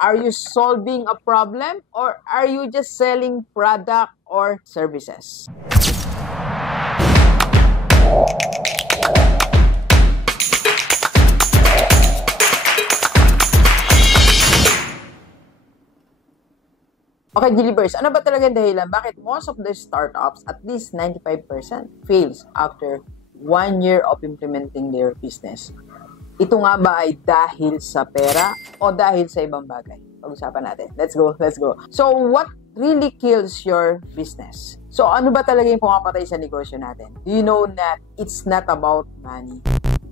Are you solving a problem or are you just selling product or services? Okay, Gilibers, ano ba talaga yung dahilan? Bakit most of the startups, at least 95%, fails after 1 year of implementing their business? Ito nga ba ay dahil sa pera o dahil sa ibang bagay? Pag-usapan natin. Let's go. So, what really kills your business? So, ano ba talaga yung pumapatay sa negosyo natin? Do you know that it's not about money?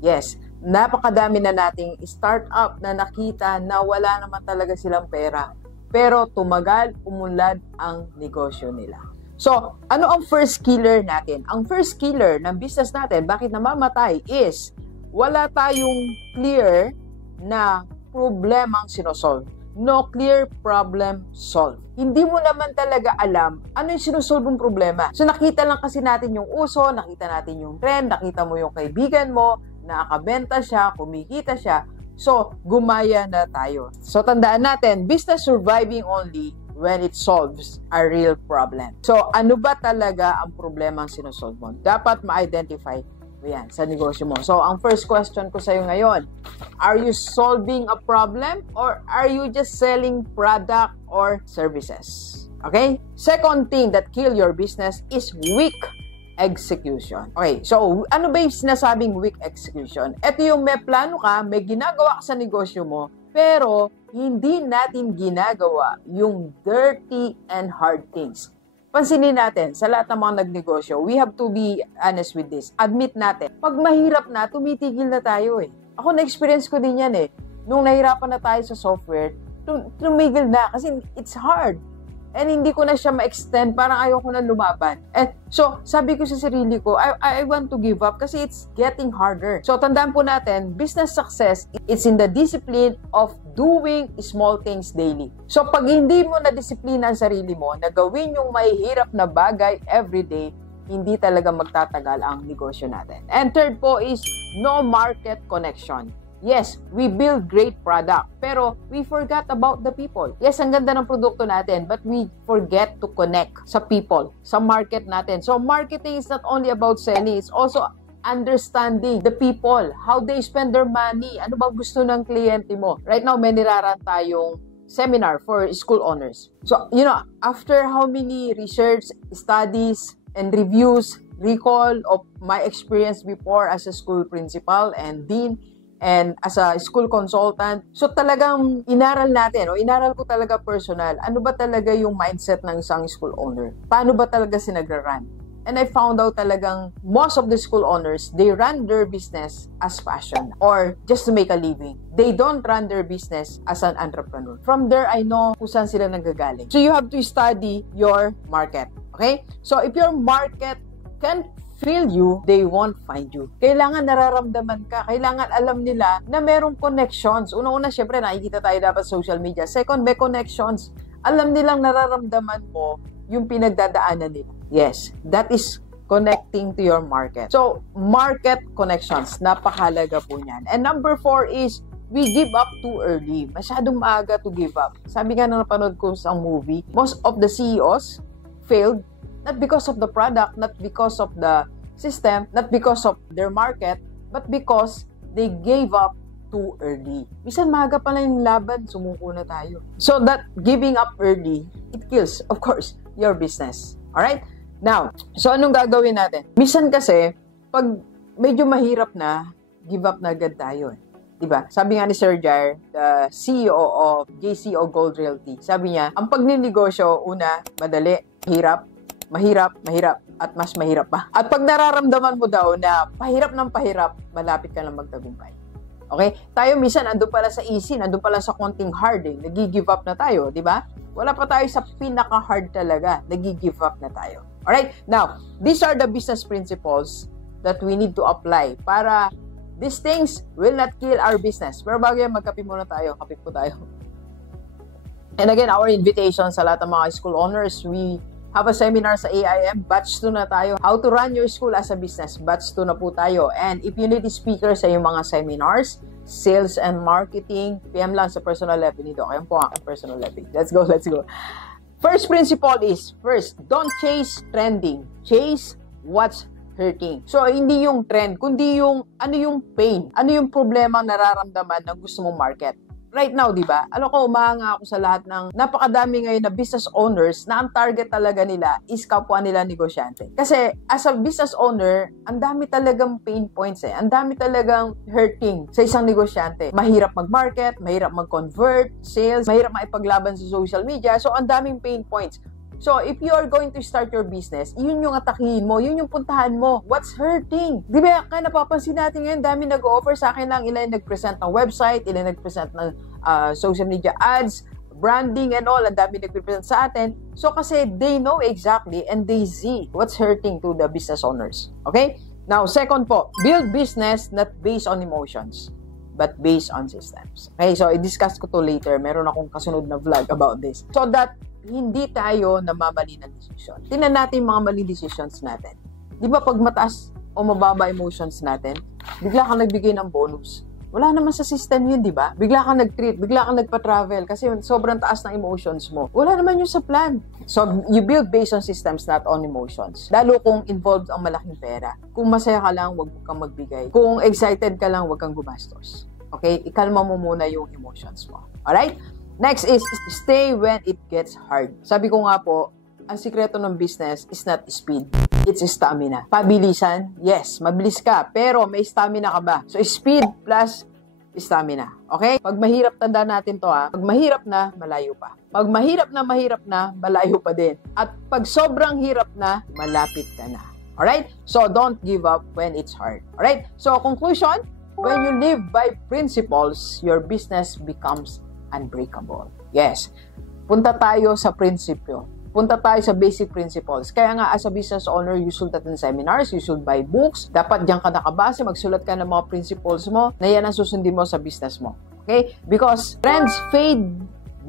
Yes, napakadami na nating startup na nakita na wala naman talaga silang pera. Pero tumagal, umunlad ang negosyo nila. So, ano ang first killer natin? Ang first killer ng business natin, bakit namamatay, is wala tayong clear na problemang sinosolve. No clear problem solve. Hindi mo naman talaga alam ano yung sinosolve mong problema. So, nakita lang kasi natin yung uso, nakita natin yung trend, nakita mo yung kaibigan mo, nakakabenta siya, kumikita siya. So, gumaya na tayo. So, tandaan natin, business surviving only when it solves a real problem. So, ano ba talaga ang problema ang sinosolve mo? Dapat ma-identify mo yan sa negosyo mo. So, ang first question ko sa'yo ngayon, are you solving a problem or are you just selling product or services? Okay? Second thing that kill your business is weak execution. Okay, so ano ba yung sinasabing weak execution? Ito yung may plano ka, may ginagawa ka sa negosyo mo, pero hindi natin ginagawa yung dirty and hard things. Pansinin natin, sa lahat ng mga nagnegosyo, we have to be honest with this. Admit natin, pag mahirap na, tumitigil na tayo eh. Ako na-experience ko din yan eh. Nung nahirapan na tayo sa software, tumigil na kasi it's hard. And hindi ko na siya ma-extend, parang ayaw ko na lumaban. And so, sabi ko sa sarili ko, I want to give up kasi it's getting harder. So, tandaan po natin, business success, it's in the discipline of doing small things daily. So, pag hindi mo na-disiplina ang sarili mo, na gawin yung mahihirap na bagay everyday, hindi talaga magtatagal ang negosyo natin. And third po is no market connection. Yes, we build great product, pero we forgot about the people. Yes, ang ganda ng produkto natin, but we forget to connect sa people, sa market natin. So, marketing is not only about selling, it's also understanding the people, how they spend their money, ano ba gusto ng kliyente mo. Right now, may niraran tayong seminar for school owners. So, after how many research, studies, and reviews, recall of my experience before as a school principal and dean, and as a school consultant. So talagang inaral natin, inaral ko talaga personal, ano ba talaga yung mindset ng isang school owner? Paano ba talaga sinagra-run? And I found out talagang most of the school owners, they run their business as passion or just to make a living. They don't run their business as an entrepreneur. From there, I know kung saan sila nanggagaling. So you have to study your market. Okay? So if your market can't feel you, they won't find you. Kailangan nararamdaman ka. Kailangan alam nila na merong connections. Una-una, syempre, nakikita tayo dapat sa social media. Second, may connections. Alam nilang nararamdaman mo yung pinagdadaanan nila. Yes, that is connecting to your market. So, market connections. Napakahalaga po niyan. And number 4 is, we give up too early. Masyadong maaga to give up. Sabi nga na napanood ko sa movie, most of the CEOs failed not because of the product, not because of the system, not because of their market, but because they gave up too early. Minsan maaga pa lang yung laban, sumuko na tayo. So that giving up early, it kills, of course, your business. Alright? Now, so anong gagawin natin? Minsan kasi, pag medyo mahirap na, give up na agad tayo eh. Diba? Sabi nga ni Sir Jair, the CEO of JCO Gold Realty, sabi niya, ang pagninegosyo, una, madali, mahirap, at mas mahirap pa. At pag nararamdaman mo daw na pahirap ng pahirap, malapit ka lang magtagumpay. Okay? Tayo minsan, andun pala sa easy, andun pala sa konting hard eh. Nag-give up na tayo, di ba? Wala pa tayo sa pinaka-hard talaga. Nag-give up na tayo. Alright? Now, these are the business principles that we need to apply para these things will not kill our business. Pero bago yan, magkape muna tayo. Kape po tayo. And again, our invitation sa lahat ng mga school owners, we have a seminar sa AIM. Batch 2 na tayo. How to run your school as a business. Batch 2 na po tayo. And if you need speakers sa yung mga seminars, sales and marketing. PM lang sa personal FB nito. Ayan po ang personal FB. Let's go, let's go. First principle is, first, don't chase trending. Chase what's hurting. So, hindi yung trend, kundi yung, ano yung pain, ano yung problema nararamdaman ng gusto mong market. Right now, di ba? Alam ko, umahanga ako sa lahat ng napakadami ngayon na business owners na ang target talaga nila is kapwa nila negosyante. Kasi as a business owner, ang dami talagang pain points eh. Ang dami talagang hurting sa isang negosyante. Mahirap mag-market, mahirap mag-convert, sales, mahirap maipaglaban sa social media. So, ang daming pain points. So, if you are going to start your business, yun yung atakihin mo, yun yung puntahan mo. What's hurting? Di ba, kaya napapansin natin ngayon, dami nag-offer sa akin lang, ilan nag-present ng website, ilan nag-present ng social media ads, branding and all, ang dami nag-present sa atin. So, kasi they know exactly and they see what's hurting to the business owners. Okay? Now, second po, build business not based on emotions, but based on systems. Okay, so i-discuss ko to later. Meron akong kasunod na vlog about this. So that hindi tayo namamali ng desisyon. Tingnan natin yung mga maling decisions natin. Di ba pag mataas o mababa emotions natin, bigla kang nagbigay ng bonus. Wala naman sa system yun, di ba? Bigla kang nag-treat, bigla kang nagpa-travel kasi sobrang taas ng emotions mo. Wala naman yun sa plan. So, you build based on systems, not on emotions. Lalo kung involved ang malaking pera. Kung masaya ka lang, huwag kang magbigay. Kung excited ka lang, huwag kang gumastos. Okay? Ikalma mo muna yung emotions mo. Alright? Next is, stay when it gets hard. Sabi ko nga po, ang sikreto ng business is not speed. It's stamina. Pabilisan, yes, mabilis ka, pero may stamina ka ba? So, speed plus stamina. Okay? Pag mahirap, tanda natin to ha. Pag mahirap na, malayo pa. Pag mahirap na, malayo pa din. At pag sobrang hirap na, malapit ka na. Alright? So, don't give up when it's hard. Alright? So, conclusion, when you live by principles, your business becomes unbreakable. Yes. Punta tayo sa prinsipyo. Punta tayo sa basic principles. Kaya nga, as a business owner, you should attend seminars, you should buy books. Dapat diyan ka nakabase, magsulat ka ng mga principles mo na yan ang susundin mo sa business mo. Okay? Because trends fade,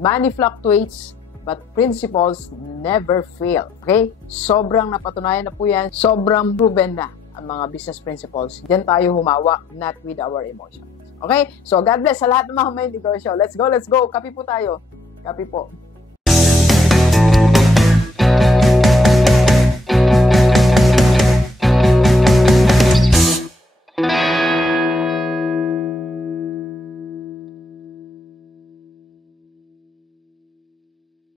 money fluctuates, but principles never fail. Okay? Sobrang napatunayan na po yan. Sobrang proven na ang mga business principles. Diyan tayo humawak, not with our emotions. Okay? So, God bless sa lahat ng mga may negosyo. Let's go, let's go. Kape po tayo. Kape po.